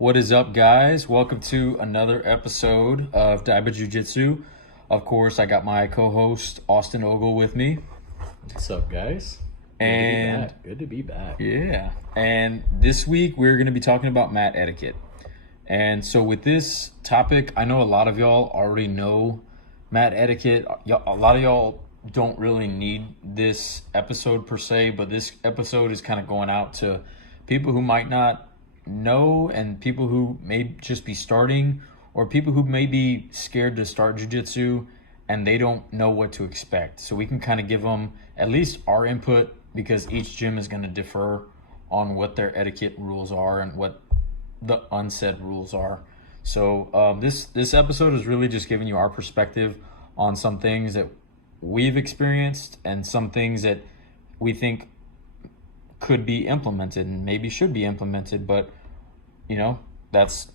What is up, guys? Welcome to another episode of Daiba Jiu-Jitsu. Of course, I got my co-host Austin Ogle with me. What's up, guys? Good to be back. Yeah. And this week we're going to be talking about mat etiquette. And so with this topic, I know a lot of y'all already know mat etiquette. A lot of y'all don't really need this episode per se, but this episode is kind of going out to people who might not know and people who may just be starting, or people who may be scared to start jiu-jitsu and they don't know what to expect. So we can kind of give them at least our input, because each gym is going to differ on what their etiquette rules are and what the unsaid rules are. So this episode is really just giving you our perspective on some things that we've experienced and some things that we think could be implemented and maybe should be implemented, but you know, that's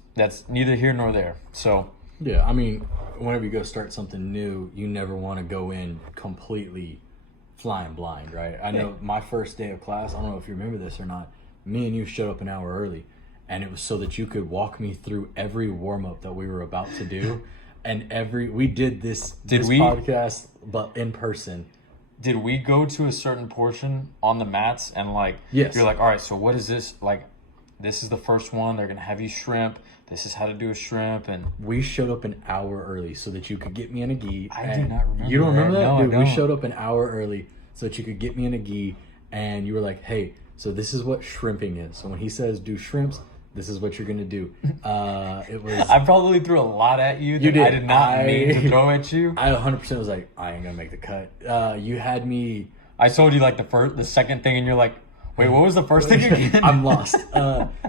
neither here nor there. So yeah, I mean, whenever you go start something new, you never want to go in completely flying blind, right? I know my first day of class, I don't know if you remember this or not, me and you showed up an hour early, and it was so that you could walk me through every warm-up that we were about to do. And we did this podcast, but in person. Did we go to a certain portion on the mats and yes, you're like, all right, so what is this? Like, this is the first one. They're going to have you shrimp. This is how to do a shrimp. And we showed up an hour early so that you could get me in a gi. I do not remember. You don't remember that? No, Dude, I don't. We showed up an hour early so that you could get me in a gi, and you were like, hey, so this is what shrimping is. So when he says do shrimps, this is what you're going to do. It was. I probably threw a lot at you. You did. I did not mean to throw at you. I 100% was like, I ain't going to make the cut. You had me. I told you like the second thing, and you're like, wait, what was the first thing again? I'm lost.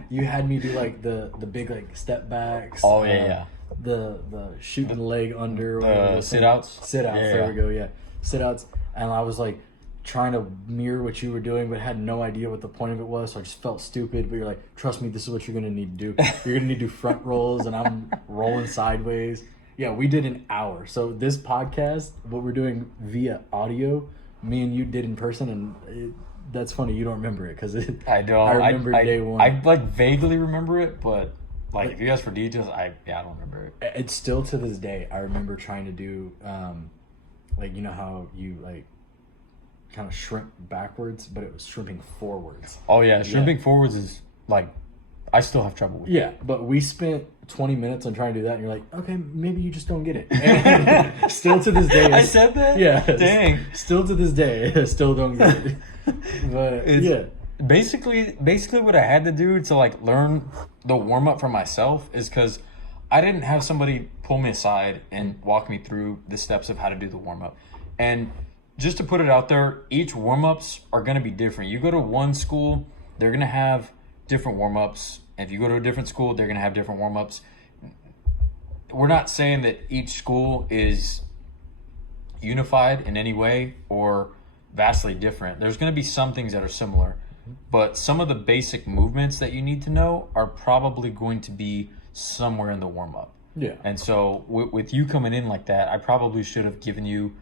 You had me do like the big like step backs. Oh yeah. The shooting the leg under. The sit outs. Sit outs. There we go. Yeah, sit outs. And I was like trying to mirror what you were doing, but had no idea what the point of it was. So I just felt stupid. But you're like, trust me, this is what you're gonna need to do. You're gonna need to do front rolls, and I'm rolling sideways. Yeah, we did an hour. So this podcast, what we're doing via audio, me and you did in person, and that's funny. You don't remember it because I don't. I remember day one. I like vaguely remember it, but like if you ask for details, I don't remember it. It's still to this day. I remember trying to do, like, you know how you like kind of shrimp backwards, but it was shrimping forwards. Oh yeah, shrimping forwards is like, I still have trouble with it. Yeah, but we spent 20 minutes on trying to do that, and you're like, okay, maybe you just don't get it. And still to this day. I said that? Yeah. Dang. Still to this day, I still don't get it. But yeah. Basically what I had to do to like learn the warm-up for myself is because I didn't have somebody pull me aside and walk me through the steps of how to do the warm-up. And just to put it out there, each warm-ups are going to be different. You go to one school, they're going to have different warm-ups. If you go to a different school, they're going to have different warm-ups. We're not saying that each school is unified in any way or vastly different. There's going to be some things that are similar, but some of the basic movements that you need to know are probably going to be somewhere in the warm-up. Yeah. And so with you coming in like that, I probably should have given you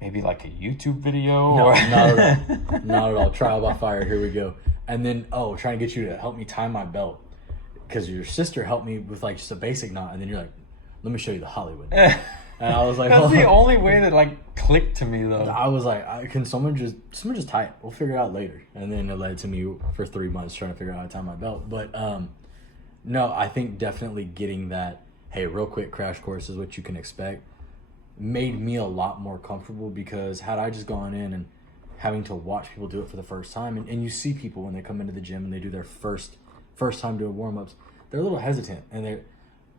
maybe like a YouTube video. No, or... not at all. Not at all. Trial by fire. Here we go. And then, trying to get you to help me tie my belt, because your sister helped me with like just a basic knot, and then you're like, let me show you the Hollywood. And I was like, that's the only way that like clicked to me though. I was like, can someone just tie it? We'll figure it out later. And then it led to me for 3 months trying to figure out how to tie my belt. But no, I think definitely getting that, hey, real quick crash course is what you can expect, made me a lot more comfortable, because had I just gone in and having to watch people do it for the first time, and you see people when they come into the gym and they do their first time doing warm-ups, they're a little hesitant, and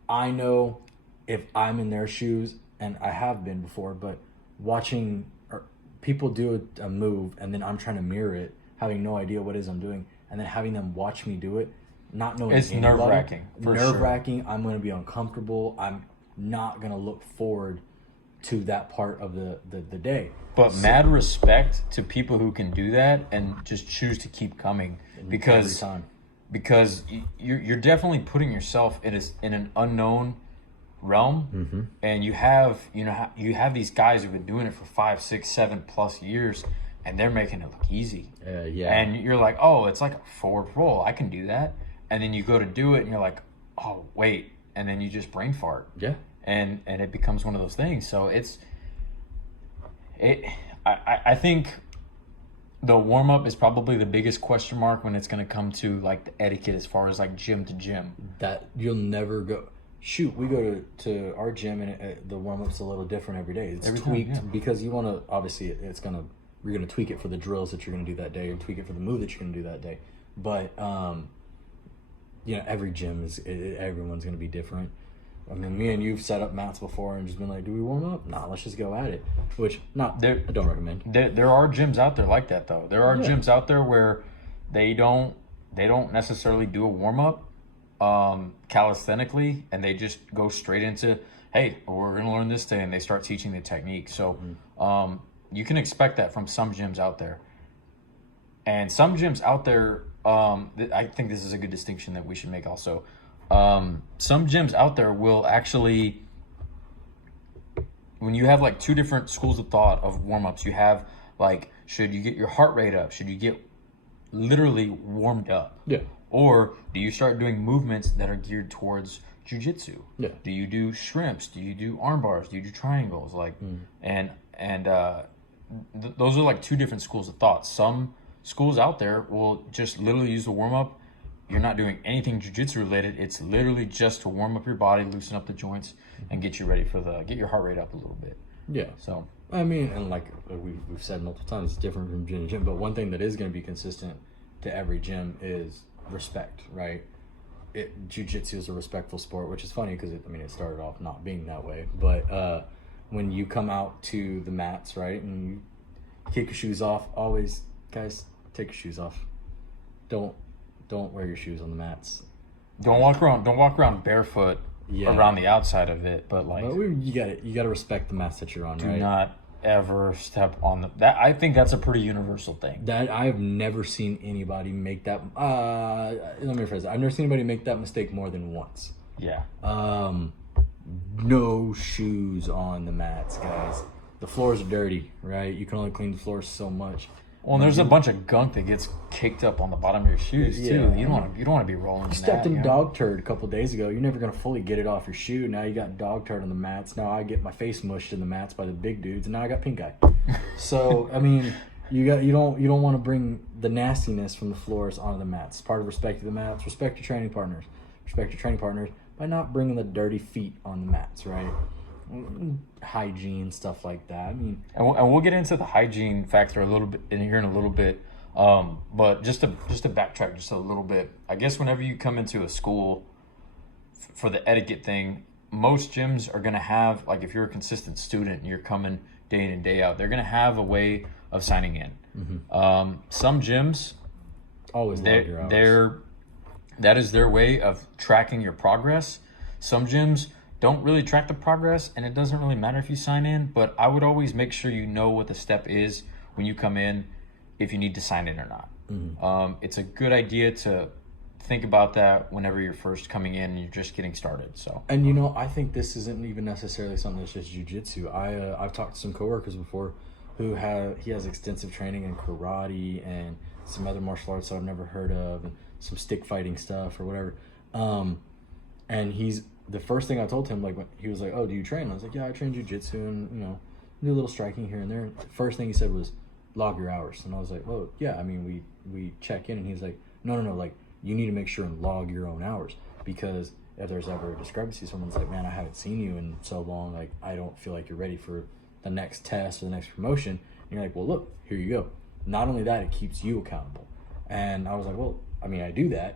I know if I'm in their shoes, and I have been before, but watching people do a move and then I'm trying to mirror it, having no idea what it is I'm doing, and then having them watch me do it, not knowing it's nerve-wracking. Nerve-wracking. I'm going to be uncomfortable. I'm not going to look forward to that part of the day. But mad respect to people who can do that and just choose to keep coming, because you're definitely putting yourself in an unknown realm, and you have these guys who've been doing it for 5, 6, 7+ years, and they're making it look easy. Yeah. And you're like, oh, it's like a forward roll. I can do that. and then you go to do it and you're like, oh wait, and then you just brain fart. Yeah. And it becomes one of those things. So I think the warm up is probably the biggest question mark when it's going to come to like the etiquette as far as like gym to gym. That you'll never go. Shoot, we go to our gym and the warm up's a little different every day. It's Every tweaked time, yeah. because you want to. Obviously, you're gonna tweak it for the drills that you're gonna do that day, and tweak it for the move that you're gonna do that day. But every gym everyone's gonna be different. I mean, me and you've set up mats before and just been like, do we warm up? Nah, let's just go at it. Which, I don't recommend. There are gyms out there like that, though. There are gyms out there where they don't necessarily do a warm-up calisthenically, and they just go straight into, hey, we're going to learn this day, and they start teaching the technique. So you can expect that from some gyms out there. And some gyms out there, I think this is a good distinction that we should make also. Some gyms out there will actually, when you have like two different schools of thought of warm-ups, you have like, should you get your heart rate up? Should you get literally warmed up? Yeah. Or do you start doing movements that are geared towards jiu-jitsu? Yeah. Do you do shrimps? Do you do arm bars? Do you do triangles? Like, those are like two different schools of thought. Some schools out there will just literally use the warm-up. You're not doing anything jiu-jitsu related. It's literally just to warm up your body, loosen up the joints, and get you ready for get your heart rate up a little bit. Yeah. So, I mean, and like we've said multiple times, it's different from gym to gym. But one thing that is going to be consistent to every gym is respect, right? Jiu-jitsu is a respectful sport, which is funny because it started off not being that way. But when you come out to the mats, right, and you kick your shoes off, always, guys, take your shoes off. Don't wear your shoes on the mats. don't walk around barefoot around the outside of it. But like, you got to respect the mats that you're on. do right? not ever step on that. I think that's a pretty universal thing. That I have never seen anybody make that. Let me rephrase it. I've never seen anybody make that mistake more than once. Yeah. No shoes on the mats, guys. The floors are dirty, right? You can only clean the floors so much. Well, and there's a bunch of gunk that gets caked up on the bottom of your shoes too. Yeah. You don't want to be rolling. You stepped in dog turd a couple days ago. You're never gonna fully get it off your shoe. Now you got dog turd on the mats. Now I get my face mushed in the mats by the big dudes, and now I got pink eye. So I mean, you don't want to bring the nastiness from the floors onto the mats. Part of respecting the mats. Respect your training partners. Respect your training partners by not bringing the dirty feet on the mats, right? Hygiene, stuff like that. I mean, and we'll get into the hygiene factor a little bit in here in a little bit. But just to backtrack just a little bit, I guess whenever you come into a school for the etiquette thing, most gyms are gonna have, like, if you're a consistent student and you're coming day in and day out, they're gonna have a way of signing in. Some gyms, always log your hours. that is their way of tracking your progress. Some gyms don't really track the progress, and it doesn't really matter if you sign in, but I would always make sure you know what the step is when you come in, if you need to sign in or not. It's a good idea to think about that whenever you're first coming in and you're just getting started. So, and I think this isn't even necessarily something that's just jiu-jitsu. I've talked to some coworkers before who he has extensive training in karate and some other martial arts that I've never heard of, and some stick fighting stuff or whatever. And the first thing I told him, like, when he was like, "Oh, do you train?" I was like, "Yeah, I train jiu-jitsu and do a little striking here and there." The first thing he said was, "Log your hours," and I was like, "Well, yeah. I mean, we check in," and he's like, "No. Like, you need to make sure and log your own hours, because if there's ever a discrepancy, someone's like, man, I haven't seen you in so long. Like, I don't feel like you're ready for the next test or the next promotion." And you're like, "Well, look, here you go." Not only that, it keeps you accountable. And I was like, "Well, I mean, I do that.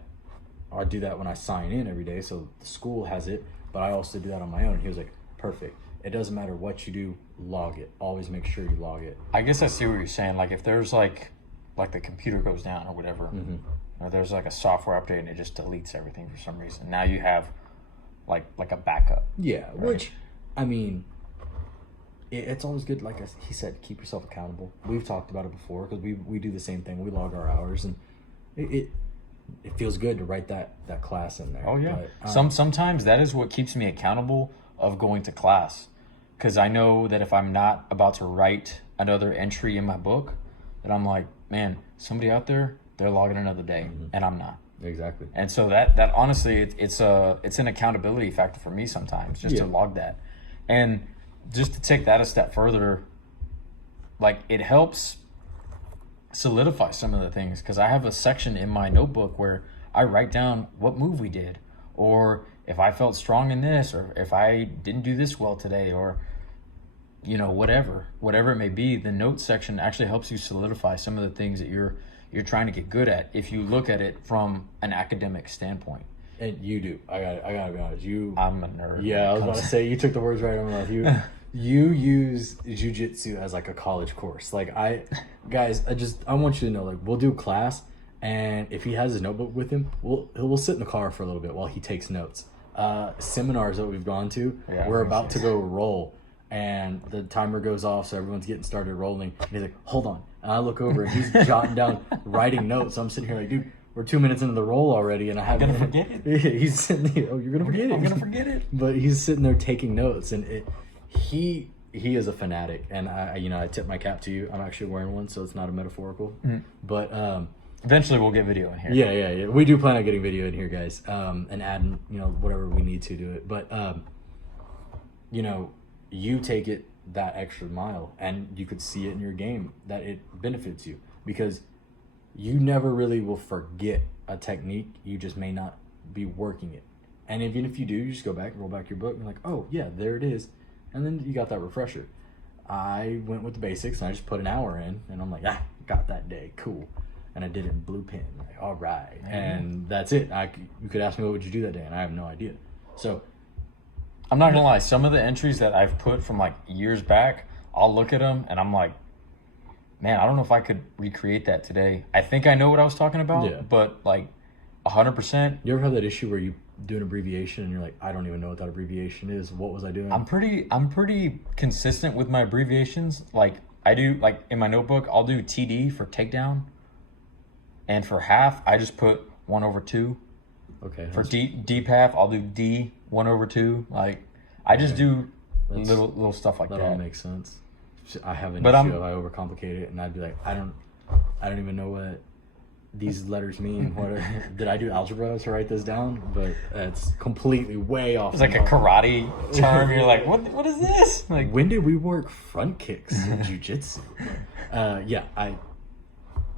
I do that when I sign in every day, so the school has it, but I also do that on my own." And he was like, "Perfect. It doesn't matter what you do, log it. Always make sure you log it." I guess I see what you're saying. Like, if there's like the computer goes down or whatever, or there's like a software update and it just deletes everything for some reason, now you have like a backup. Yeah, right? Which, I mean, it's always good. Like he said, keep yourself accountable. We've talked about it before because we do the same thing. We log our hours, and it feels good to write that class in there. Oh yeah. But, sometimes that is what keeps me accountable of going to class, because I know that if I'm not about to write another entry in my book, that I'm like, man, somebody out there, they're logging another day, and I'm not. Exactly. And so that honestly, it's an accountability factor for me sometimes, just to log that. And just to take that a step further, like it helps solidify some of the things, because I have a section in my notebook where I write down what move we did, or if I felt strong in this, or if I didn't do this well today, or whatever it may be. The notes section actually helps you solidify some of the things that you're trying to get good at, if you look at it from an academic standpoint. And you do. I gotta be honest. I'm a nerd. Yeah, I was about to say, you took the words right out of my mouth. You use jujitsu as like a college course. Like I want you to know, like, we'll do class, and if he has his notebook with him, we'll sit in the car for a little bit while he takes notes. Seminars that we've gone to, we're about to go roll, and the timer goes off, so everyone's getting started rolling. And he's like, hold on. And I look over, and he's jotting down, writing notes. So I'm sitting here like, dude, we're 2 minutes into the roll already, and I haven't. I'm gonna forget it. He's sitting there, you're gonna forget it. I'm gonna forget it. But he's sitting there taking notes, and he is a fanatic, and I tip my cap to you. I'm actually wearing one, so it's not a metaphorical. But eventually we'll get video in here. Yeah. We do plan on getting video in here, guys, and adding whatever we need to do it. But you take it that extra mile, and you could see it in your game that it benefits you, because you never really will forget a technique. You just may not be working it, and even if you do, you just go back and roll back your book and you're like, oh yeah, there it is, and then you got that refresher. I went with the basics, and I just put an hour in, and I'm like, got that day, cool. And I did it in blue pen, like, all right. And that's it. You could ask me, what would you do that day? And I have no idea. So I'm not gonna lie, some of the entries that I've put from like years back, I'll look at them and I'm like, man, I don't know if I could recreate that today. I think I know what I was talking about, but like 100%. You ever have that issue where you do an abbreviation and you're like, I don't even know what that abbreviation is. What was I doing? I'm pretty consistent with my abbreviations. Like I do, like in my notebook, I'll do TD for takedown, and for half, I just put 1/2. Okay. For deep half, I'll do D 1/2. Like I just do little stuff like that. That all makes sense. I have an issue if I overcomplicate it, and I'd be like, I don't even know what these letters mean. Did I do algebra to write this down? But that's completely way off. It's like a karate term. You're like, what is this? Like, when did we work front kicks in jiu-jitsu?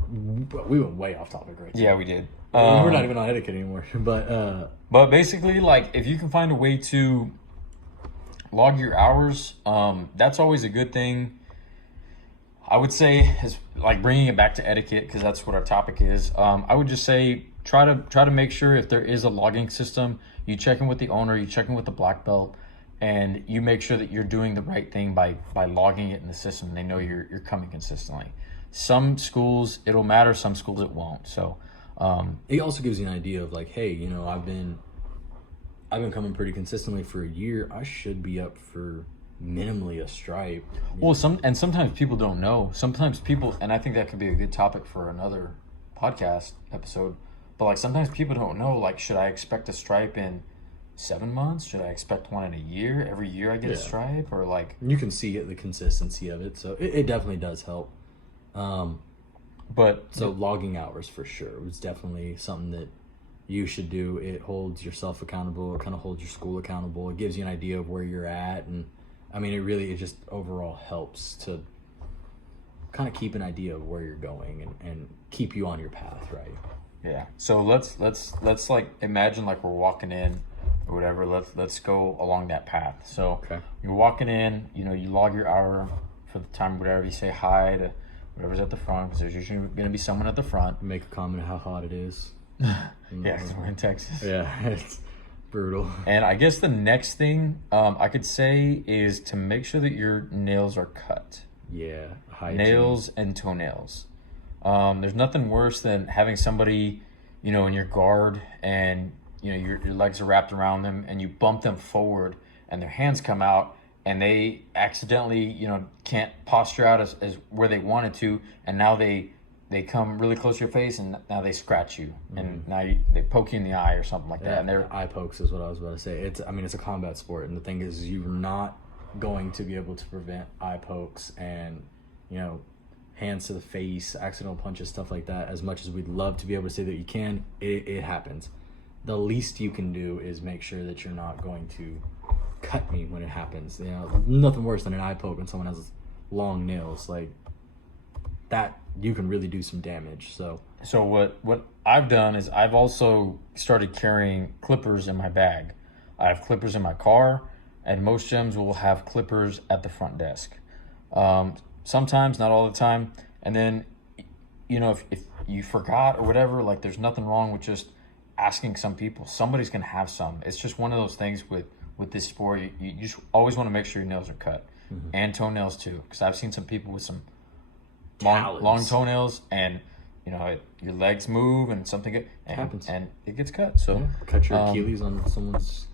We went way off topic right now. Yeah, we did. We're not even on etiquette anymore. But basically, like, if you can find a way to log your hours, that's always a good thing. I would say, is like bringing it back to etiquette, because that's what our topic is. I would just say try to make sure, if there is a logging system, you check in with the owner, you check in with the black belt, and you make sure that you're doing the right thing by logging it in the system. They know you're coming consistently. Some schools it'll matter, some schools it won't. So it also gives you an idea of like, hey, I've been coming pretty consistently for a year. I should be up for minimally a stripe. Well, sometimes people don't know. Sometimes people, and I think that could be a good topic for another podcast episode. But like sometimes people don't know. Like, should I expect a stripe in 7 months? Should I expect one in a year? Every year I get a stripe, or like you can see the consistency of it. So it definitely does help. Logging hours for sure was definitely something that you should do. It holds yourself accountable. It kind of holds your school accountable. It gives you an idea of where you're at, and I mean, it just overall helps to kind of keep an idea of where you're going and keep you on your path, right? Yeah. So let's like imagine like we're walking in or whatever. Let's go along that path. So you're walking in. You log your hour for the time, whatever. You say hi to whoever's at the front, because there's usually going to be someone at the front. Make a comment how hot it is. Yeah, because we're in Texas. Yeah, it's brutal. And I guess the next thing I could say is to make sure that your nails are cut. Yeah, nails and toenails. There's nothing worse than having somebody, in your guard, and your legs are wrapped around them, and you bump them forward, and their hands come out, and they accidentally, can't posture out as where they wanted to, and now they come really close to your face, and now they scratch you, and now they poke you in the eye or something like that. And eye pokes is what I was about to say. It's a combat sport, and the thing is, you're not going to be able to prevent eye pokes and hands to the face, accidental punches, stuff like that. As much as we'd love to be able to say that you can, it happens. The least you can do is make sure that you're not going to cut me when it happens. You know, nothing worse than an eye poke when someone has long nails. Like that, you can really do some damage. So what I've done is I've also started carrying clippers in my bag. I have clippers in my car, and most gyms will have clippers at the front desk. Sometimes, not all the time. And then, you know, if you forgot or whatever, like there's nothing wrong with just asking some people. Somebody's gonna have some. It's just one of those things with this sport. You just always want to make sure your nails are cut, and toenails too, because I've seen some people with some long toenails, and you know your legs move and something and it gets cut. So cut your Achilles on someone's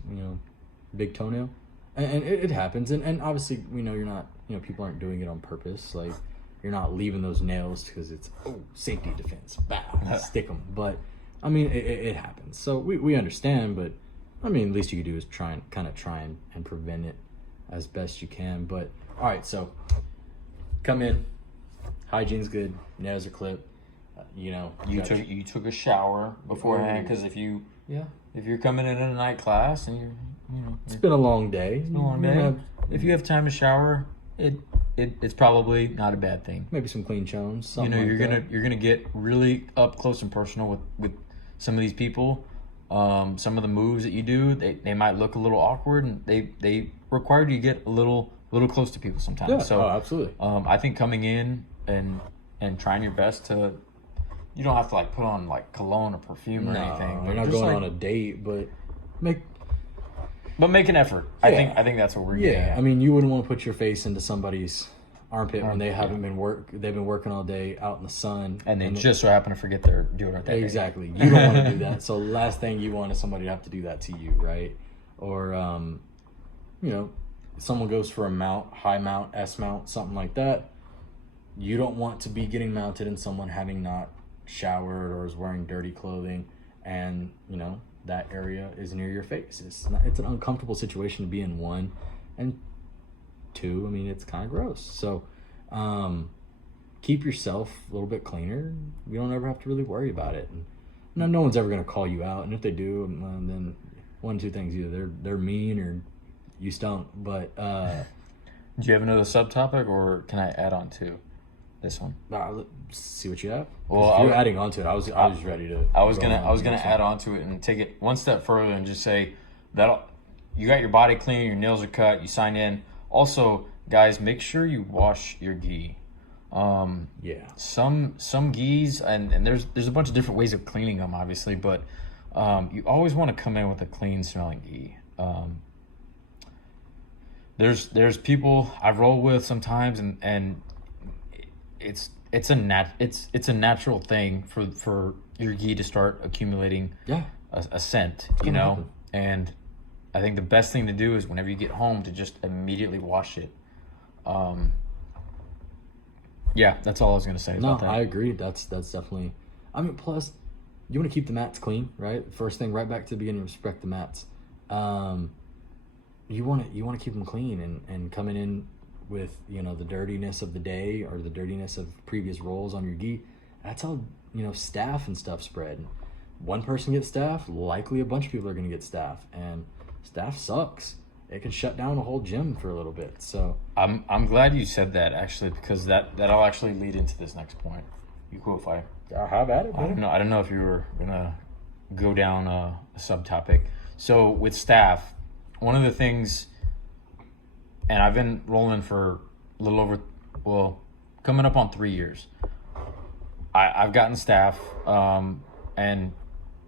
big toenail, and it happens. And obviously you're not people aren't doing it on purpose. Like you're not leaving those nails because it's safety defense, stick them. But I mean it happens. So we understand, but I mean at least you could do is try and prevent it as best you can. But all right, so come in, hygiene's good, nails are clipped. You took a shower beforehand, because if you're coming in a night class and it's been a long day. If you have time to shower, it's probably not a bad thing. Maybe some clean chones. You're gonna get really up close and personal with some of these people. Some of the moves that you do, they might look a little awkward, and they require you to get a little close to people sometimes. Yeah, so absolutely. I think coming in and trying your best to, you don't have to like put on like cologne or perfume or anything. You're not going on a date, but make an effort. Yeah. I think that's what we're getting at. I mean, you wouldn't want to put your face into somebody's armpit when they haven't they've been working all day out in the sun, and they just so happen to forget their deodorant that exactly day. You don't want to do that. So last thing you want is somebody to have to do that to you, right? Or someone goes for a mount, high mount, S mount, something like that. You don't want to be getting mounted in someone having not showered or is wearing dirty clothing, and that area is near your face. It's an uncomfortable situation to be in, one, and two, I mean, it's kind of gross. So keep yourself a little bit cleaner. You don't ever have to really worry about it. And no one's ever going to call you out, and if they do, then one, two things: either they're mean or you stunk. But do you have another subtopic, or can I add on to this one? Let's see what you have. Well, if you're adding on to it, I was ready to. I was gonna add on to it and take it one step further and just say that you got your body clean, your nails are cut, you signed in. Also, guys, make sure you wash your gi. Some gis, and there's a bunch of different ways of cleaning them, obviously, but you always want to come in with a clean smelling gi. There's people I've rolled with sometimes, and it's a natural thing for your gi to start accumulating a scent, happen. And I think the best thing to do is whenever you get home to just immediately wash it. That's all I was gonna say about that. I agree. That's definitely. I mean, plus you want to keep the mats clean, right? First thing, right back to the beginning, respect the mats. You want to keep them clean, and coming in with the dirtiness of the day or the dirtiness of previous rolls on your gi, that's how staph and stuff spread. One person gets staph, likely a bunch of people are going to get staph, and staph sucks. It can shut down a whole gym for a little bit. So I'm glad you said that, actually, because that'll actually lead into this next point. You cool if I have at it, buddy? I don't know if you were gonna go down a subtopic. So with staph, one of the things, and I've been rolling for a little over, coming up on 3 years. I've gotten staph, and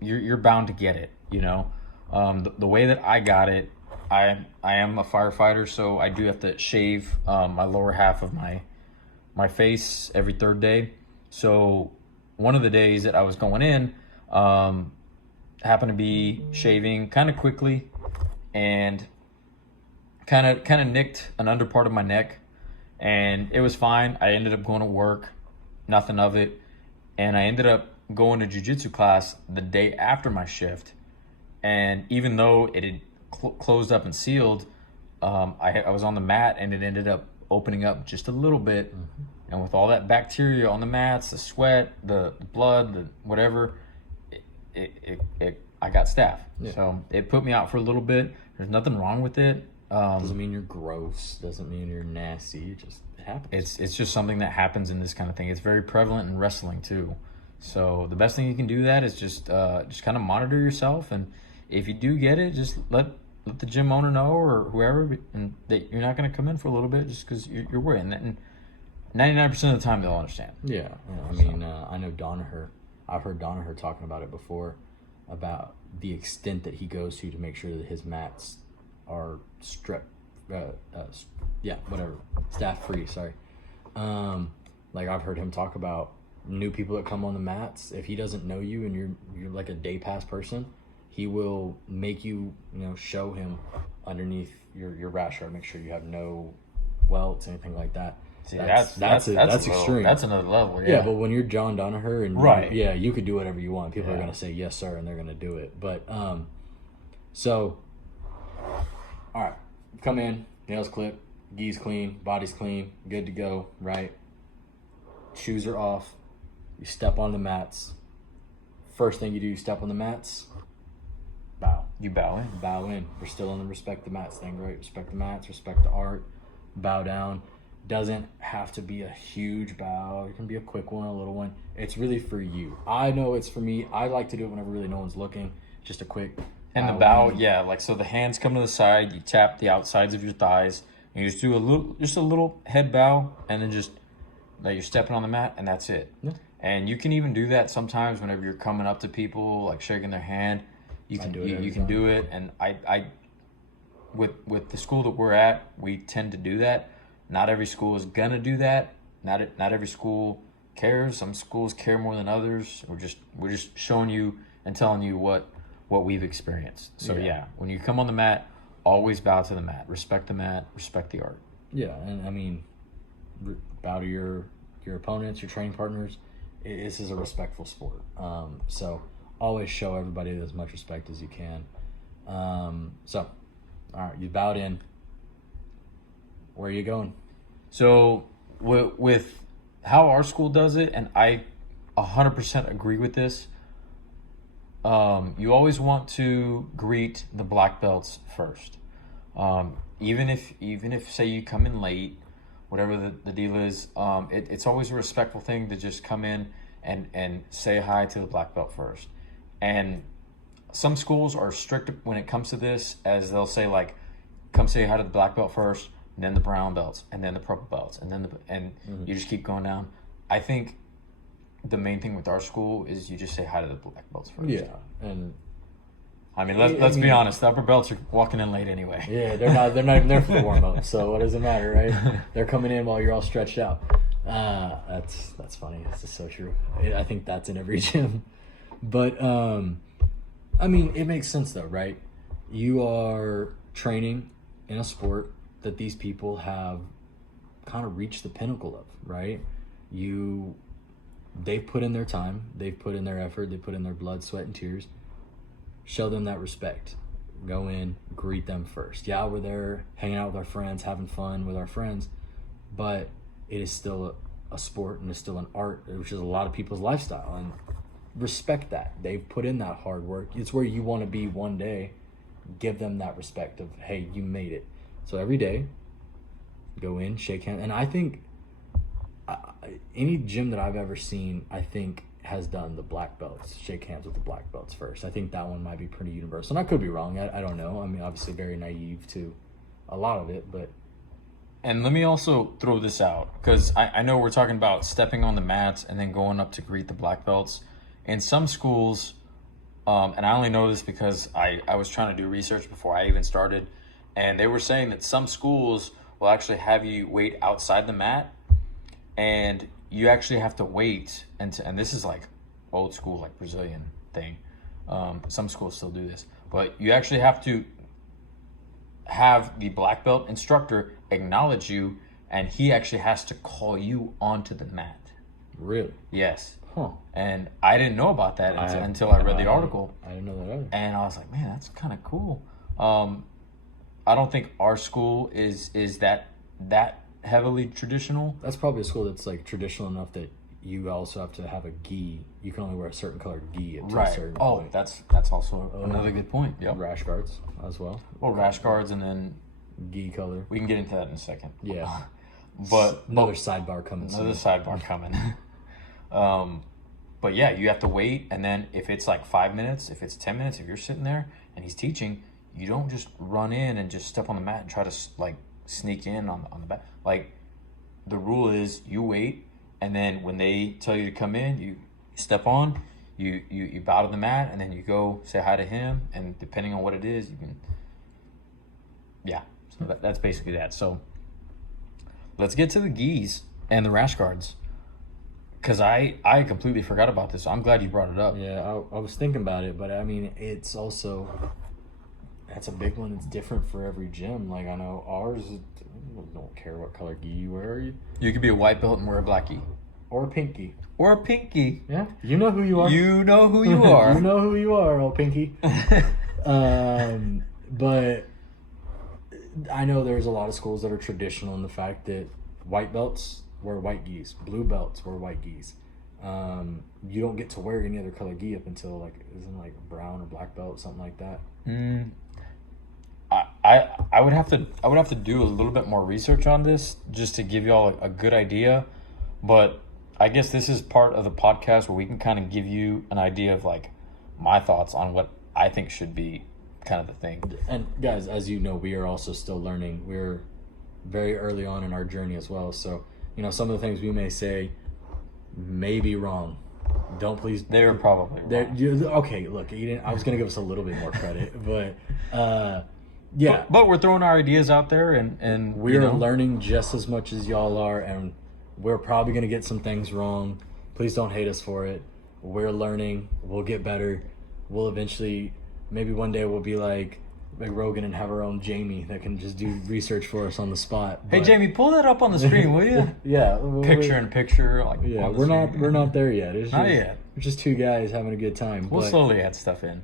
you're bound to get it. The way that I got it, I am a firefighter, so I do have to shave my lower half of my face every third day. So one of the days that I was going in, happened to be shaving kind of quickly, and kind of nicked an under part of my neck, and it was fine. I ended up going to work, nothing of it, and I ended up going to jiu-jitsu class the day after my shift, and even though it had closed up and sealed, I was on the mat, and it ended up opening up just a little bit And with all that bacteria on the mats, the sweat, the blood, the whatever, I got staph. Yeah. So it put me out for a little bit. There's nothing wrong with it. Doesn't mean you're gross. Doesn't mean you're nasty. It happens. It's just something that happens in this kind of thing. It's very prevalent in wrestling too. So the best thing you can do that is just kind of monitor yourself, and if you do get it, just let the gym owner know or whoever, and that you're not going to come in for a little bit just because you're worried. And 99% of the time they'll understand. Yeah, I mean, I know Donaher. I've heard Donaher talking about it before, about the extent that he goes to make sure that his mats are staph free. Sorry. Like I've heard him talk about new people that come on the mats. If he doesn't know you and you're like a day pass person, he will make you show him underneath your rash guard, make sure you have no welts, anything like that. See, that's extreme. That's another level. Yeah, but when you're John Donaher and right, you could do whatever you want. People are gonna say yes, sir, and they're gonna do it. But so all right, come in, nails clipped, gis clean, body's clean, good to go. Right, shoes are off. You step on the mats. First thing you do, you step on the mats. Bow. You bow in. Bow in. We're still on the respect the mats thing, right? Respect the mats, respect the art. Bow down. Doesn't have to be a huge bow. It can be a quick one, a little one. It's really for you. I know it's for me. I like to do it whenever really no one's looking. Just a quick and the bow, like so the hands come to the side, you tap the outsides of your thighs, and you just do a little head bow, and then just you're stepping on the mat, and that's it. Yeah. And you can even do that sometimes whenever you're coming up to people, like shaking their hand. You can do it. And I with the school that we're at, we tend to do that. Not every school is gonna do that. Not every school cares. Some schools care more than others. We're just showing you and telling you what we've experienced. So yeah, when you come on the mat, always bow to the mat. Respect the mat. Respect the art. Yeah, and I mean, bow to your opponents, your training partners. This is a respectful sport. So always show everybody as much respect as you can. So, all right, you bowed in. Where are you going? So with how our school does it, and I 100% agree with this, you always want to greet the black belts first. Even if say you come in late, whatever the deal is, it's always a respectful thing to just come in and say hi to the black belt first. And some schools are strict when it comes to this, as they'll say like, come say hi to the black belt first, and then the brown belts, and then the purple belts, and then you just keep going down. I think the main thing with our school is you just say hi to the black belts first. Yeah, and I mean, let's be honest. The upper belts are walking in late anyway. Yeah, they're not even there for the warm up. So what does it matter, right? They're coming in while you're all stretched out. That's funny. That's just so true. I think that's in every gym. But I mean, it makes sense though, right? You are training in a sport that these people have kind of reached the pinnacle of, right? They've put in their time, they've put in their effort, they put in their blood, sweat, and tears. Show them that respect. Go in, greet them first. Yeah, we're there hanging out with our friends, having fun with our friends, but it is still a sport and it's still an art, which is a lot of people's lifestyle. And respect that. They've put in that hard work. It's where you want to be one day. Give them that respect of, hey, you made it. So every day, go in, shake hands. And I think any gym that I've ever seen, I think, has done the black belts, shake hands with the black belts first. I think that one might be pretty universal. And I could be wrong. I don't know. I mean, obviously very naive to a lot of it, but. And let me also throw this out, because I know we're talking about stepping on the mats and then going up to greet the black belts. In some schools, and I only know this because I was trying to do research before I even started, and they were saying that some schools will actually have you wait outside the mat, and you actually have to wait, and this is like old school, like Brazilian thing. Some schools still do this, but you actually have to have the black belt instructor acknowledge you, and he actually has to call you onto the mat. Really? Yes. Huh. And I didn't know about that until I read the article. I didn't know that either. And I was like, man, that's kind of cool. I don't think our school is that heavily traditional. That's probably a school that's like traditional enough that you also have to have a gi. You can only wear a certain color gi at a certain point. That's also another good point. Yep. Rash guards as well. Well, rash guards, and then Gi color. we can get into that in a second. Yeah. But Another sidebar coming soon. another sidebar coming. But yeah, you have to wait, and then if it's like 5 minutes, if it's 10 minutes, if you're sitting there and he's teaching, you don't just run in and just step on the mat and try to like sneak in on the back. Like, the rule is you wait, and then when they tell you to come in, you step on, you bow to the mat, and then you go say hi to him, and depending on what it is, you can, yeah. So that's basically that. So let's get to the gis and the rash guards, because I completely forgot about this. So I'm glad you brought it up. Yeah, I was thinking about it, but I mean, it's also, that's a big one. It's different for every gym. Like, I know ours, don't care what color gi you wear. You could be a white belt and wear a black gi. Or a pinky. Or a pinky. Yeah, you know who you are. You know who you are. You know who you are, old pinky. But I know there's a lot of schools that are traditional in the fact that white belts wear white gis, blue belts wear white gis. You don't get to wear any other color gi up until isn't brown or black belt, something like that. I would have to do a little bit more research on this just to give y'all a good idea, but I guess this is part of the podcast where we can kind of give you an idea of my thoughts on what I think should be kind of the thing. And guys, as you know, we are also still learning. We're very early on in our journey as well, so some of the things we may say may be wrong. Don't please. They were probably wrong. Okay, look, you didn't. I was gonna give us a little bit more credit, but yeah. But we're throwing our ideas out there, and we're learning just as much as y'all are, and we're probably gonna get some things wrong. Please don't hate us for it. We're learning. We'll get better. We'll eventually, maybe one day, we'll be like Rogan and have our own Jamie that can just do research for us on the spot. Hey, Jamie, pull that up on the screen, will you? Yeah, picture in picture. Yeah, we're not there yet. It's not just, yet. We're just two guys having a good time. We'll slowly add stuff in.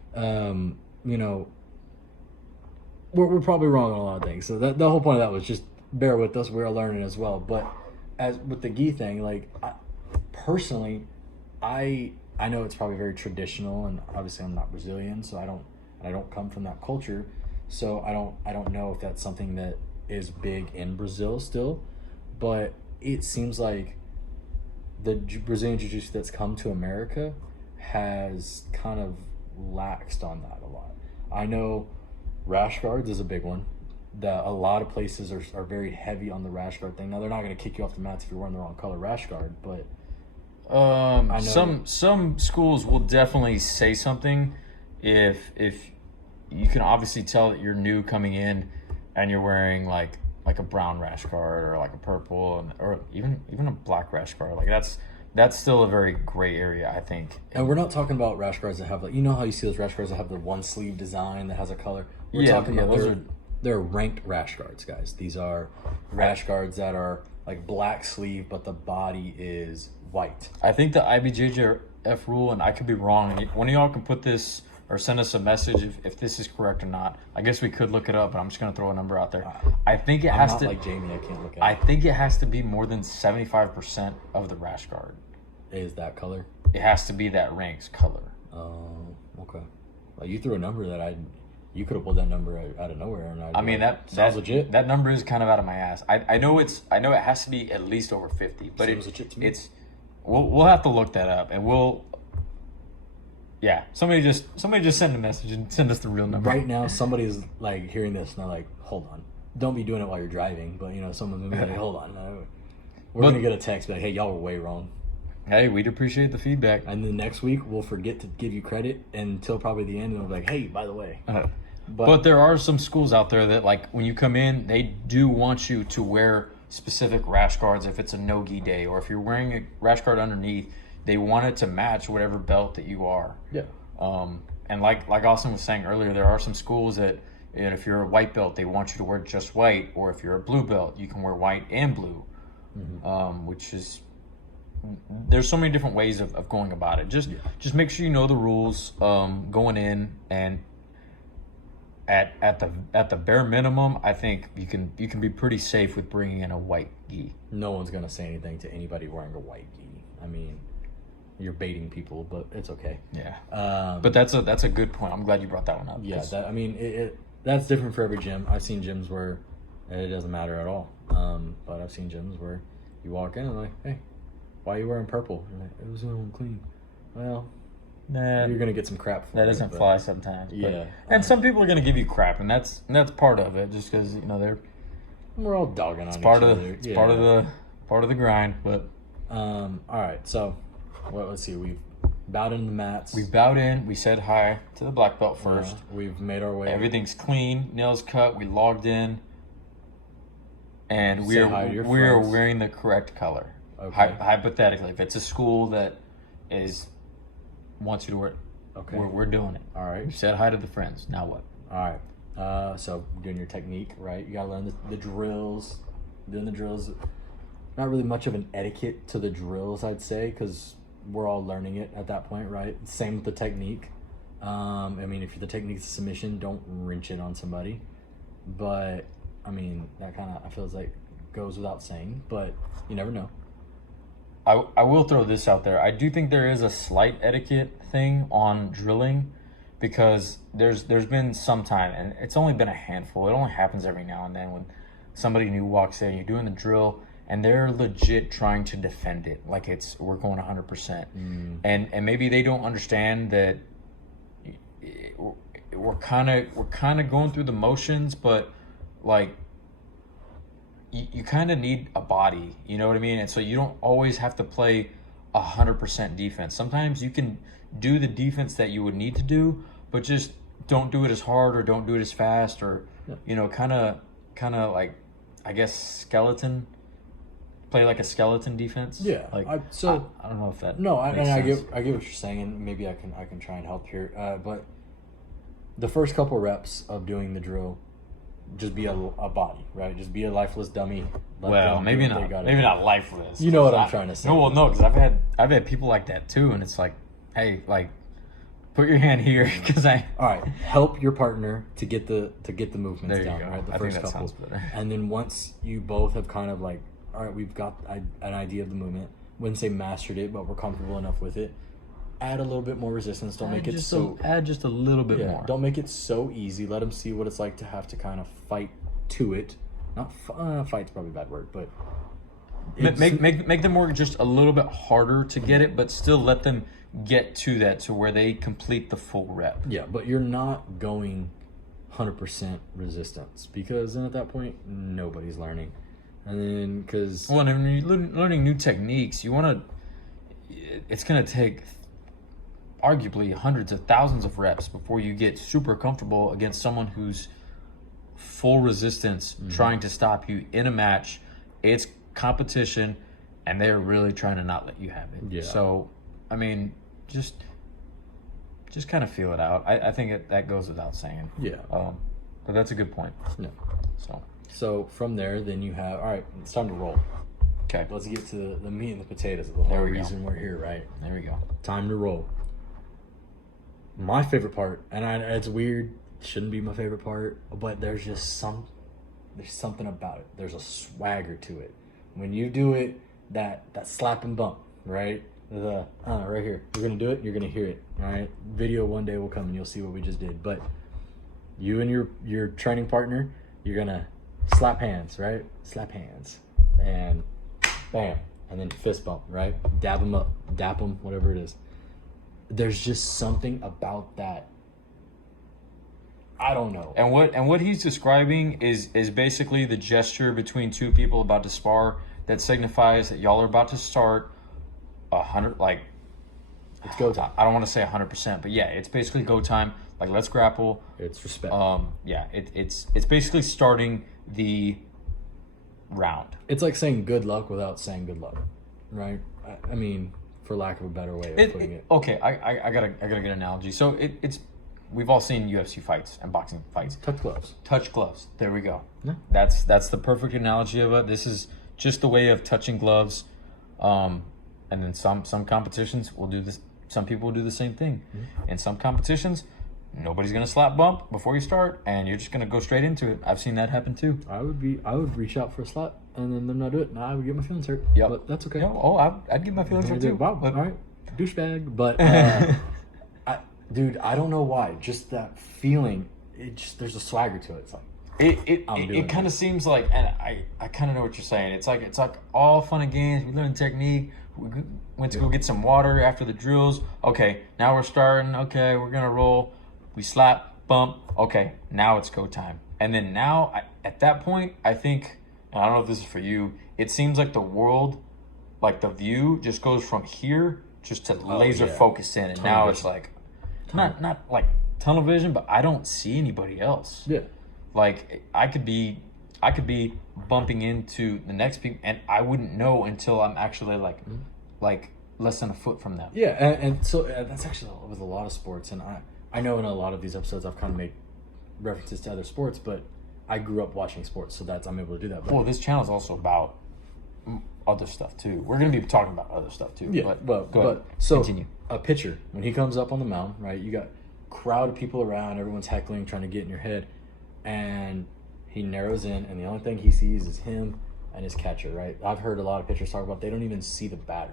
We're probably wrong on a lot of things. So the whole point of that was just bear with us. We're learning as well. But as with the gi thing, personally, I know it's probably very traditional, and obviously I'm not Brazilian, so I don't come from that culture. So I don't know if that's something that is big in Brazil still, but it seems like the Brazilian Jiu-Jitsu that's come to America has kind of laxed on that a lot. I know rash guards is a big one. That a lot of places are very heavy on the rash guard thing. Now, they're not going to kick you off the mats if you're wearing the wrong color rash guard, but I know some schools will definitely say something if you can obviously tell that you're new coming in and you're wearing like a brown rash guard or like a purple or even a black rash guard. That's still a very gray area, I think. And we're not talking about rash guards that have how you see those rash guards that have the one sleeve design that has a color. We're talking about they're ranked rash guards, guys. These are rash guards that are black sleeve, but the body is white. I think the IBJJF rule, and I could be wrong, one of y'all can put this or send us a message if this is correct or not. I guess we could look it up, but I'm just going to throw a number out there. I think it has to... like Jamie, I can't look at it. I think it has to be more than 75% of the rash guard. Is that color? It has to be that rank's color. Oh, okay. Well, you threw a number that you could have pulled that number out of nowhere, and that sounds legit. That number is kind of out of my ass. I know it has to be at least over 50, but it's we'll have to look that up, and somebody just send a message and send us the real number. Right now, somebody's hearing this and they're like, hold on, don't be doing it while you're driving, but someone's gonna be like, hold on, we're gonna get a text like, hey, y'all were way wrong. Hey, we'd appreciate the feedback. And then next week, we'll forget to give you credit until probably the end, and we'll be like, hey, by the way. But there are some schools out there that, when you come in, they do want you to wear specific rash guards if it's a no-gi day, or if you're wearing a rash guard underneath, they want it to match whatever belt that you are. Yeah. And like Austin was saying earlier, there are some schools that if you're a white belt, they want you to wear just white, or if you're a blue belt, you can wear white and blue, which is... There's so many different ways of going about it. Just make sure you know the rules going in, and at the bare minimum, I think you can be pretty safe with bringing in a white gi. No one's gonna say anything to anybody wearing a white gi. I mean, you're baiting people, but it's okay. Yeah. But that's a good point. I'm glad you brought that one up. Yeah, I mean, that's different for every gym. I've seen gyms where it doesn't matter at all. But I've seen gyms where you walk in and like, hey, why are you wearing purple? And like, it was clean. Well, nah, you're gonna get some crap for that it, doesn't fly sometimes. Yeah, and some people are gonna give you crap, and that's part of it, just because we're all dogging on each part other. of it's part of the grind. But all right, so let's see. We've bowed into the mats. we bowed in. We said hi to the black belt first. We've made our way. Everything's clean, nails cut. We logged in, and we Say hi to your are friends. wearing the correct color. Okay. Hypothetically, if it's a school that wants you to wear it, Okay. we're doing it. All right. We said hi to the friends. Now what? All right. So doing your technique, right? You gotta learn the drills. Doing the drills. Not really much of an etiquette to the drills, I'd say, because we're all learning it at that point, right? Same with the technique. I mean, if the technique's submission, don't wrench it on somebody. But I mean, that kind of I feels like goes without saying, but you never know. I will throw this out there. I do think there is a slight etiquette thing on drilling, because there's been some time, and it's only been a handful. It only happens every now and then when somebody new walks in, you're doing the drill, and they're legit trying to defend it like we're going 100%. And maybe they don't understand that we're kind of going through the motions, but like you kind of need a body, you know what I mean? And so you don't always have to play 100% defense. Sometimes you can do the defense that you would need to do, but just don't do it as hard or don't do it as fast, or kind of like, I guess, play like a skeleton defense. Yeah. Like I don't know if that I sense. get what you're saying, and maybe I can try and help here. But the first couple reps of doing the drill, just be a body, right? Just be a lifeless dummy. Well, maybe not lifeless. You know what I'm trying to say. No, because I've had people like that too, and it's like, hey, like, put your hand here, because All right, help your partner to get the movements There you down, go. right? The I think first that couple, sounds better. and then once you both have kind of like, all right, we've got an idea of the movement. Wouldn't say mastered it, but we're comfortable enough with it. Add a little bit more resistance. Don't make it add just a little bit more. Don't make it so easy. Let them see what it's like to have to kind of fight to it. Not fight's probably a bad word, but Make them work just a little bit harder to get it, but still let them get to that, to where they complete the full rep. yeah. But you're not going 100% resistance, because then at that point nobody's learning, and then because Well, and when you're learning new techniques, it's gonna take arguably hundreds of thousands of reps before you get super comfortable against someone who's full resistance, trying to stop you in a match. It's competition, and they're really trying to not let you have it. Yeah. So, I mean, just kind of feel it out. I think that goes without saying. yeah. But that's a good point. No. So, From there, then you have, all right, it's time to roll. okay, Let's get to the meat and the potatoes of the whole There we go. reason we're here, right? there we go. Time to roll. My favorite part, and it's weird, shouldn't be my favorite part, but there's something about it. There's a swagger to it. When you do it, that slap and bump, right? Right here. You're gonna do it, you're gonna hear it. All right. Video one day will come and you'll see what we just did. But you and your training partner, you're gonna slap hands, right? Slap hands, and bam, and then fist bump, right? Dab them up, dap them, whatever it is. There's just something about that. I don't know. And what he's describing is basically the gesture between two people about to spar that signifies that y'all are about to start 100. Like, It's go time. I don't want to say 100%, but yeah, it's basically go time. Like, let's grapple. It's respect. Yeah, it's basically starting the round. It's like saying good luck without saying good luck, right? I mean, for lack of a better way of putting it. Okay, I got a good analogy. So it's we've all seen UFC fights and boxing fights. Touch gloves. Touch gloves. There we go. Yeah. That's the perfect analogy of it. This is just the way of touching gloves. And then some competitions will do this. Some people will do the same thing. In some competitions, nobody's gonna slap bump before you start, and you're just gonna go straight into it. I've seen that happen too. I would reach out for a slap and then them not do it. Nah, I would get my feelings hurt. Yep. But that's okay. I'd get my feelings hurt too. Wow. But, All right. Douchebag. But dude, I don't know why. Just that feeling. There's a swagger to it. It's like it kind of seems like, and I kind of know what you're saying. It's like all fun and games. We learn technique. We went to go get some water after the drills. Okay, now we're starting. Okay, we're gonna roll. We slap, bump. Okay, now it's go time. And then now, at that point, I think, and I don't know if this is for you, it seems like the world, like the view, just goes from here just to laser focus in, and now it's like not like tunnel vision, but I don't see anybody else. Yeah. Like I could be bumping into the next people, and I wouldn't know until I'm actually like less than a foot from them. Yeah, and so that's actually with a lot of sports, and I know in a lot of these episodes I've kind of made references to other sports, but I grew up watching sports, so I'm able to do that. But, well, this channel is also about other stuff too. We're gonna be talking about other stuff too. Yeah, but go ahead. So continue. A pitcher, when he comes up on the mound, right? You got crowd of people around, everyone's heckling, trying to get in your head, and he narrows in, and the only thing he sees is him and his catcher, right? I've heard a lot of pitchers talk about they don't even see the batter.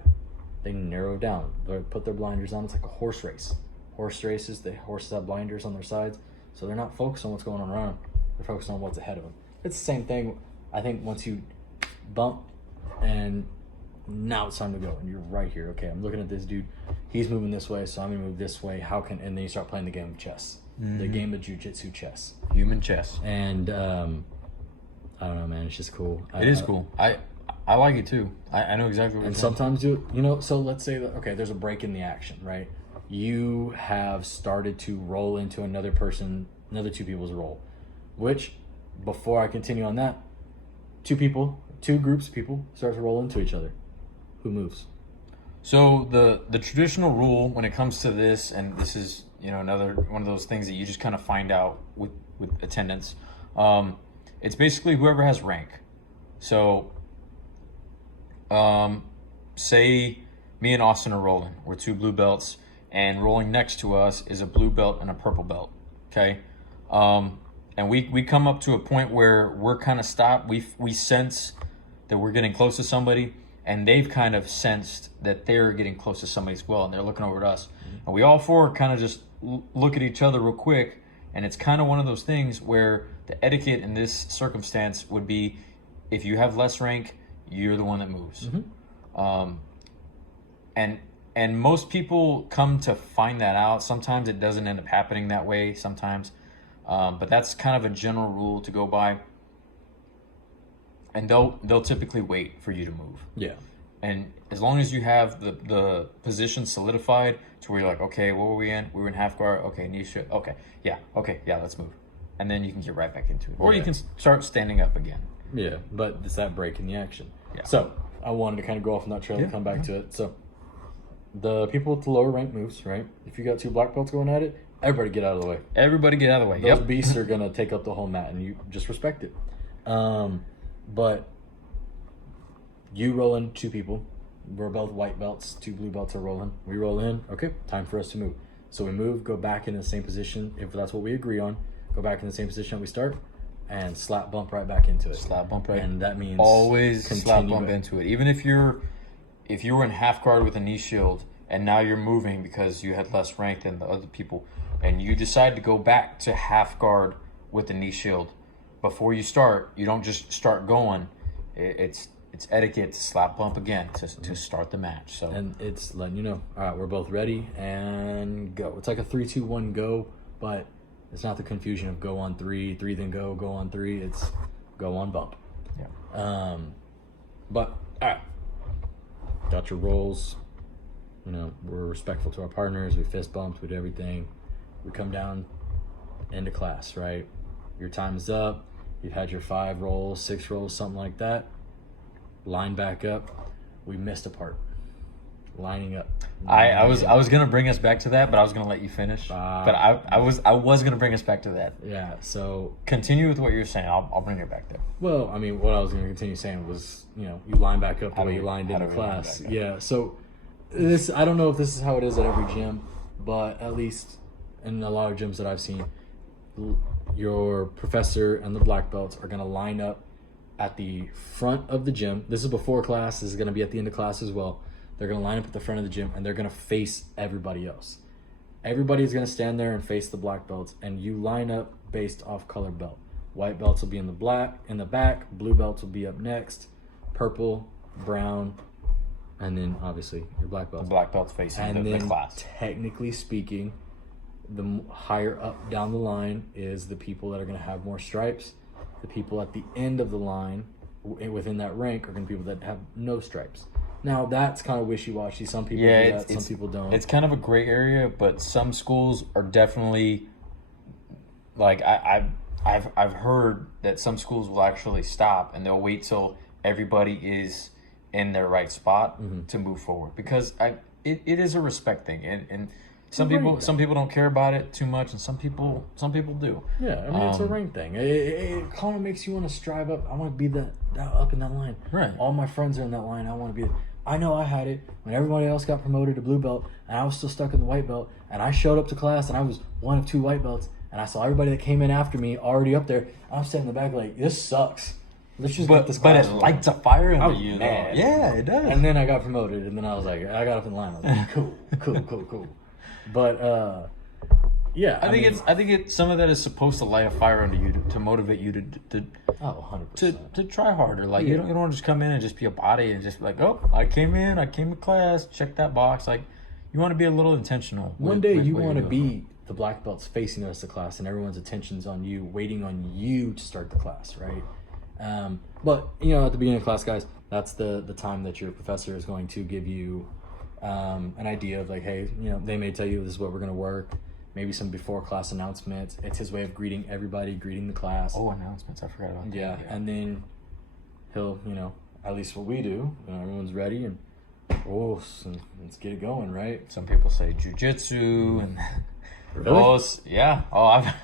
They narrow down. They put their blinders on. It's like a horse race. Horse races, the horses have blinders on their sides, so they're not focused on what's going on around them. They're focused on what's ahead of them. It's the same thing. I think once you bump and now it's time to go, and you're right here. Okay, I'm looking at this dude. He's moving this way, so I'm gonna move this way. And then you start playing the game of chess, the game of jujitsu chess, Human chess. and I don't know, man. It's just cool. It is cool. I like it too. I know exactly what And you're saying. sometimes so let's say that, okay, there's a break in the action, right? You have started to roll into another two people's roll, which, before I continue on that, two groups of people start to roll into each other. Who moves? So the traditional rule when it comes to this, and this is another one of those things that you just kind of find out with attendance, it's basically whoever has rank. So say me and Austin are rolling. We're two blue belts, and rolling next to us is a blue belt and a purple belt. Okay, and we come up to a point where we're kind of stopped. We sense that we're getting close to somebody, and they've kind of sensed that they're getting close to somebody as well, and they're looking over at us. And we all four kind of just look at each other real quick, and it's kind of one of those things where the etiquette in this circumstance would be, if you have less rank, you're the one that moves. And most people come to find that out. Sometimes it doesn't end up happening that way, sometimes. But that's kind of a general rule to go by. And they'll typically wait for you to move. Yeah. And as long as you have the position solidified to where you're like, okay, what were we in? We were in half guard. Okay, knee shift. Okay, yeah, let's move. And then you can get right back into it. Or you can start standing up again. Yeah, but it's that break in the action. Yeah. So I wanted to kind of go off on that trail and come back to it. So the people with the lower rank moves, right? If you got two black belts going at it, everybody get out of the way. Everybody get out of the way. Those beasts are going to take up the whole mat, and you just respect it. But you roll in two people. We're both white belts. Two blue belts are rolling. We roll in. Okay, time for us to move. So we move, go back in the same position. If that's what we agree on, go back in the same position we start, and slap bump right back into it. Slap bump right. And that means always slap continue bump it. into it. Even if you were in half guard with a knee shield, and now you're moving because you had less rank than the other people, and you decide to go back to half guard with the knee shield, before you start, you don't just start going. It's etiquette to slap bump again to start the match. So And it's letting you know, all right, we're both ready and go. It's like a 3-2-1 go, but it's not the confusion of go on three then go on three. It's go on bump. yeah. But all right, got your rolls. We're respectful to our partners. We fist bumped. We did everything. We come down into class, right? Your time is up. You've had your 5 rolls, 6 rolls, something like that. Line back up. We missed a part. Lining up. I was gonna bring us back to that, but I was gonna let you finish. But I was gonna bring us back to that. Yeah. So Continue with what you're saying. I'll bring it back there. well, I mean, what I was going to continue saying was, you line back up the way you lined into do we line class. back up? Yeah. So I don't know if this is how it is at every gym, but at least in a lot of gyms that I've seen, your professor and the black belts are going to line up at the front of the gym. This is before class. This is going to be at the end of class as well. They're going to line up at the front of the gym, and they're going to face everybody else. Everybody's going to stand there and face the black belts, and you line up based off color belt. White belts will be in the back. Blue belts will be up next. Purple, brown, and then obviously your black belts. The black belts facing And the then, class. technically speaking, the higher up down the line is the people that are going to have more stripes. The people at the end of the line within that rank are going to be people that have no stripes. Now, that's kind of wishy-washy. Some people do that, some people don't. It's kind of a gray area, but some schools are definitely, like, I've heard that some schools will actually stop and they'll wait till everybody is in their right spot to move forward, because it is a respect thing, and some people don't care about it too much, and some people do. Yeah, I mean, it's a rank thing. It kind of makes you want to strive up. I want to be that up in that line. Right. All my friends are in that line. I want to be. I know I had it when everybody else got promoted to blue belt, and I was still stuck in the white belt. And I showed up to class, and I was one of 2 white belts, and I saw everybody that came in after me already up there. I'm sitting in the back like, this sucks. Let's just get this class. But it lights a fire under was you, mad. though. Yeah, it does. And then I got promoted, and then I was like, I got up in line. I was like, cool. But yeah, I think it's some of that is supposed to light a fire under you to motivate you to 100%. to try harder. Like you don't want to just come in and just be a body and just be like, oh, I came to class, check that box. Like you want to be a little intentional. One day you want to be the black belts facing the rest of the class, and everyone's attention's on you, waiting on you to start the class, right? But at the beginning of class, guys, that's the time that your professor is going to give you an idea of like, hey, they may tell you this is what we're going to work. Maybe some before class announcements. It's his way of greeting everybody, greeting the class. Oh, announcements! I forgot about that. Yeah, and then he'll, at least what we do, everyone's ready and let's get it going, right? Some people say jujitsu and Really? yeah. Oh, I've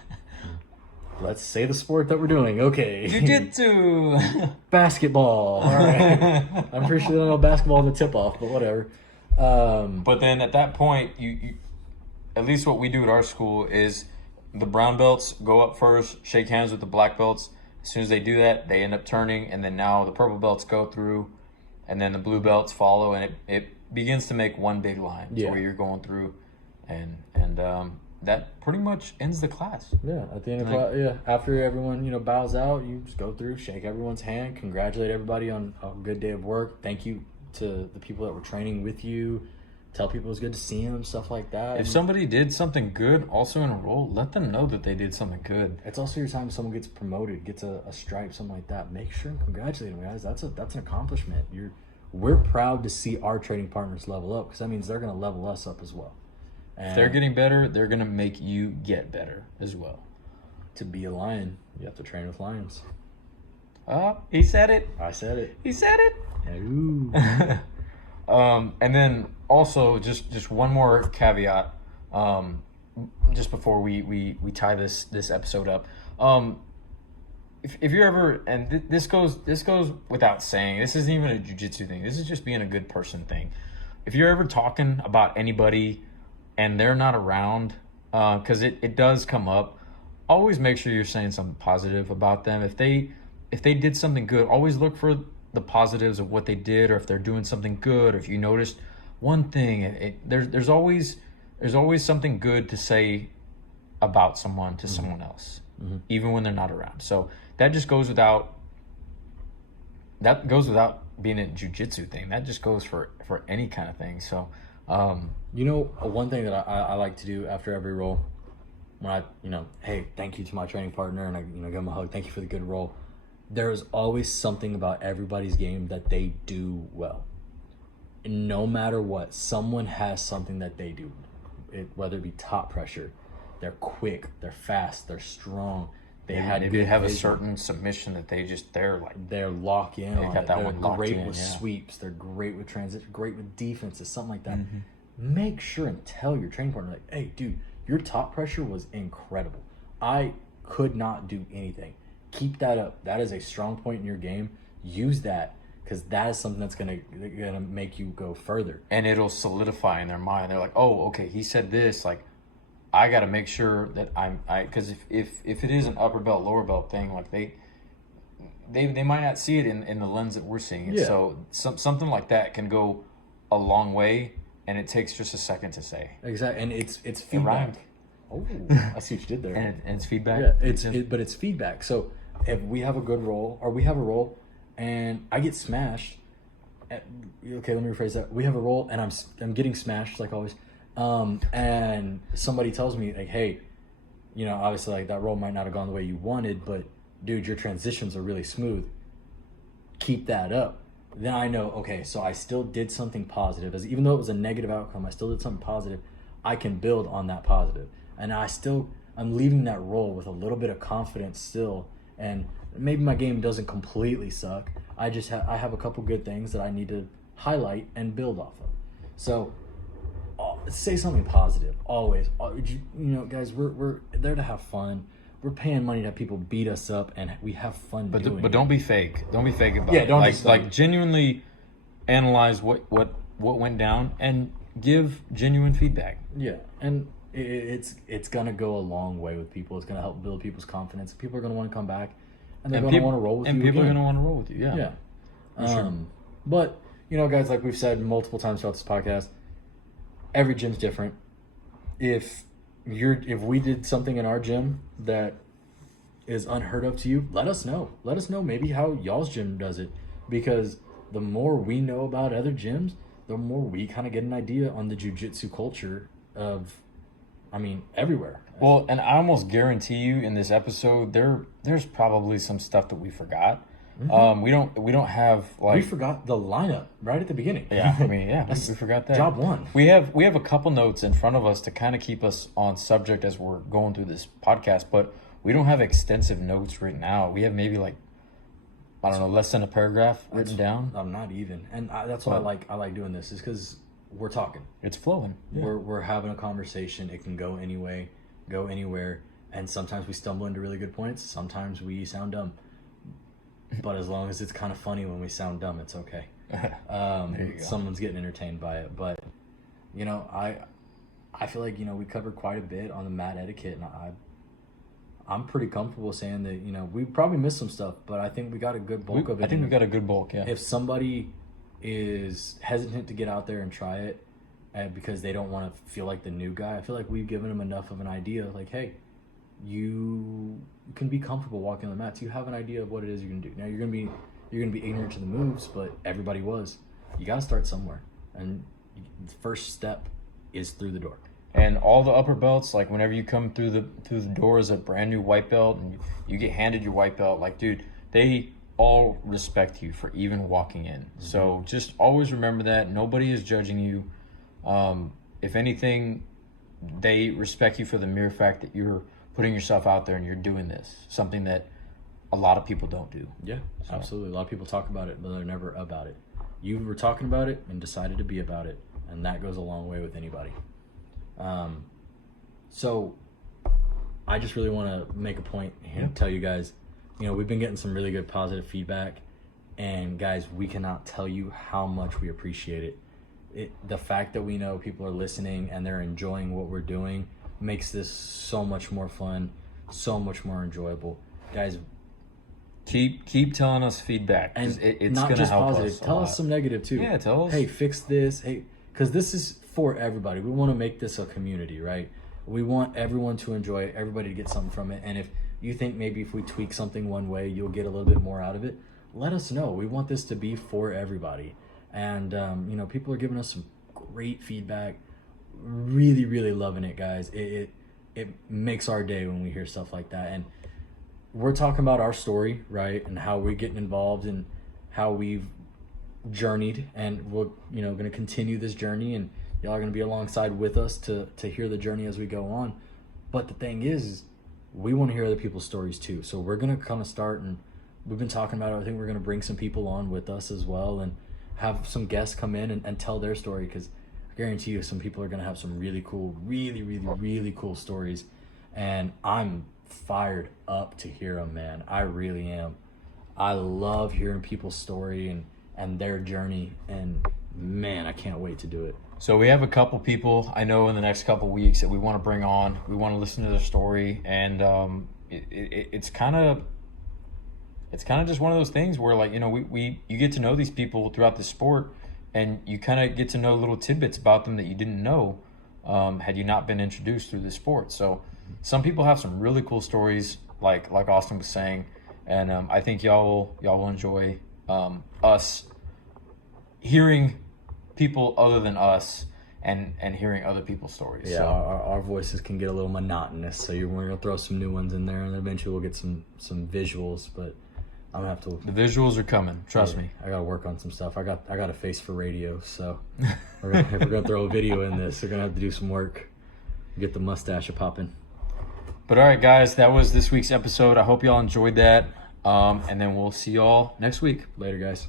Let's say the sport that we're doing. Okay. jujitsu. Basketball. All right. I'm pretty sure they don't know basketball in the tip off, but whatever. But then at that point, you at least what we do at our school is the brown belts go up first, shake hands with the black belts. As soon as they do that, they end up turning, and then now the purple belts go through, and then the blue belts follow, and it begins to make one big line to where you're going through, and that pretty much ends the class. Yeah, at the end of class, after everyone bows out, you just go through, shake everyone's hand, congratulate everybody on a good day of work. Thank you to the people that were training with you. Tell people it was good to see them, stuff like that. If somebody did something good also in a role, let them know that they did something good. It's also your time if someone gets promoted, gets a stripe, something like that. Make sure and congratulate them, guys. That's an accomplishment. We're proud to see our training partners level up, because that means they're going to level us up as well. And if they're getting better, they're going to make you get better as well. To be a lion, you have to train with lions. He said it. I said it. He said it. Ooh. And then also just one more caveat, just before we tie this episode up. If you're ever, and this goes without saying, this isn't even a jiu-jitsu thing. This is just being a good person thing. If you're ever talking about anybody and they're not around, because it does come up, always make sure you're saying something positive about them. If they did something good, always look for the positives of what they did, or if they're doing something good, or if you noticed one thing, there's always something good to say about someone to someone else, even when they're not around. So that just goes without being a jiu-jitsu thing. That just goes for any kind of thing. So one thing that I like to do after every roll, when I hey, thank you to my training partner, and I give them a hug, thank you for the good roll. There is always something about everybody's game that they do well. And no matter what, someone has something that they do. Whether it be top pressure, they're quick, they're fast, they're strong. They have a certain submission that they're lock in. They got that one locked great in, with yeah. sweeps. They're great with transition. Great with defenses. Something like that. Make sure and tell your training partner, like, hey, dude, your top pressure was incredible. I could not do anything. Keep that up. That is a strong point in your game. Use that, because that is something that's gonna make you go further. And it'll solidify in their mind. They're like, oh, okay, he said this. Like, I got to make sure that because if it is an upper belt, lower belt thing, like they might not see it in the lens that we're seeing it. Yeah. So something like that can go a long way, and it takes just a second to say. Exactly, and it's It feedback. rhymed. Oh, I see what you did there. And it's feedback. Yeah, but it's feedback. So if we have a good roll, or we have a roll, and I get smashed, okay, let me rephrase that. We have a roll, and I'm getting smashed like always, and somebody tells me like, hey, you know, obviously like that roll might not have gone the way you wanted, but dude, your transitions are really smooth. Keep that up. Then I know, okay, so I still did something positive. Even though it was a negative outcome, I still did something positive. I can build on that positive. And I'm leaving that role with a little bit of confidence still. And maybe my game doesn't completely suck. I have a couple good things that I need to highlight and build off of. So say something positive always. You know, guys, we're there to have fun. We're paying money to have people beat us up, and we have fun doing it. But don't be fake. Don't be fake about Yeah, it. don't like just, like genuinely analyze what went down and give genuine feedback. Yeah, and it's gonna go a long way with people. It's gonna help build people's confidence. People are gonna want to come back, and they're gonna want to roll with you. And people again. are gonna want to roll with you. Yeah. Yeah. Sure. But you know, guys, like we've said multiple times throughout this podcast, every gym's different. If we did something in our gym that is unheard of to you, let us know. Let us know maybe how y'all's gym does it, because the more we know about other gyms, the more we kind of get an idea on the jiu-jitsu culture of, I mean, everywhere. Well, and I almost guarantee you in this episode there's probably some stuff that we forgot. Mm-hmm. We don't have like we forgot the lineup right at the beginning. Yeah, I mean, yeah, we forgot that. Job one. We have a couple notes in front of us to kind of keep us on subject as we're going through this podcast, but we don't have extensive notes written out. We have maybe like, I don't know, less than a paragraph written down. I'm not even, and that's why I like doing this, is because we're talking. It's flowing. Yeah. We're having a conversation. It can go anywhere, and sometimes we stumble into really good points. Sometimes we sound dumb. But as long as it's kind of funny when we sound dumb, it's okay. Someone's getting entertained by it. But, you know, I feel like, you know, we covered quite a bit on the mat etiquette, and I'm pretty comfortable saying that, you know, we probably missed some stuff, but I think we got a good bulk of it. I think we got a good bulk, yeah. If somebody is hesitant to get out there and try it because they don't want to feel like the new guy, I feel like we've given them enough of an idea, like, hey, you can be comfortable walking on the mats. You have an idea of what it is you can do. Now you're gonna be ignorant to the moves, but everybody was. You got to start somewhere, and the first step is through the door. And all the upper belts, like whenever you come through the door as a brand new white belt, and you get handed your white belt, like, dude, they all respect you for even walking in. Mm-hmm. So just always remember that nobody is judging you. If anything, they respect you for the mere fact that you're putting yourself out there and you're doing this, something that a lot of people don't do. Yeah, absolutely. A lot of people talk about it, but they're never about it. You were talking about it and decided to be about it, and that goes a long way with anybody. So I just really want to make a point here and tell you guys, you know, we've been getting some really good positive feedback, and guys, we cannot tell you how much we appreciate it. The fact that we know people are listening and they're enjoying what we're doing makes this so much more fun, so much more enjoyable. Guys, keep telling us feedback, and it's not gonna just help positive. us Tell us some negative too. Yeah, tell us. Hey, fix this. Hey, because this is for everybody. We want to make this a community, right? We want everyone to enjoy it, everybody to get something from it. And if you think maybe if we tweak something one way, you'll get a little bit more out of it, let us know. We want this to be for everybody. And you know, people are giving us some great feedback. Really, really loving it, guys. It makes our day when we hear stuff like that. And we're talking about our story, right? And how we're getting involved and how we've journeyed, and we're, you know, going to continue this journey, and y'all are going to be alongside with us to hear the journey as we go on. But the thing is we want to hear other people's stories too. So we're going to kind of start, and we've been talking about it. I think we're going to bring some people on with us as well, and have some guests come in and tell their story, because I guarantee you some people are going to have some really cool, really cool stories. And I'm fired up to hear them, man. I really am. I love hearing people's story and their journey, and man, I can't wait to do it. So we have a couple people I know in the next couple weeks that we want to bring on. We want to listen to their story, and it's kind of just one of those things where, like, you know, you get to know these people throughout the sport, and you kind of get to know little tidbits about them that you didn't know had you not been introduced through the sport. So some people have some really cool stories, like Austin was saying, and I think y'all will enjoy us hearing people other than us and hearing other people's stories. Yeah, so. our voices can get a little monotonous, so we're gonna throw some new ones in there, and eventually we'll get some visuals. But I'm gonna have to. The visuals are coming. Trust me. I gotta work on some stuff. I got a face for radio, so if we're gonna throw a video in this, we're gonna have to do some work. Get the mustache popping. But all right, guys, that was this week's episode. I hope y'all enjoyed that, and then we'll see y'all next week. Later, guys.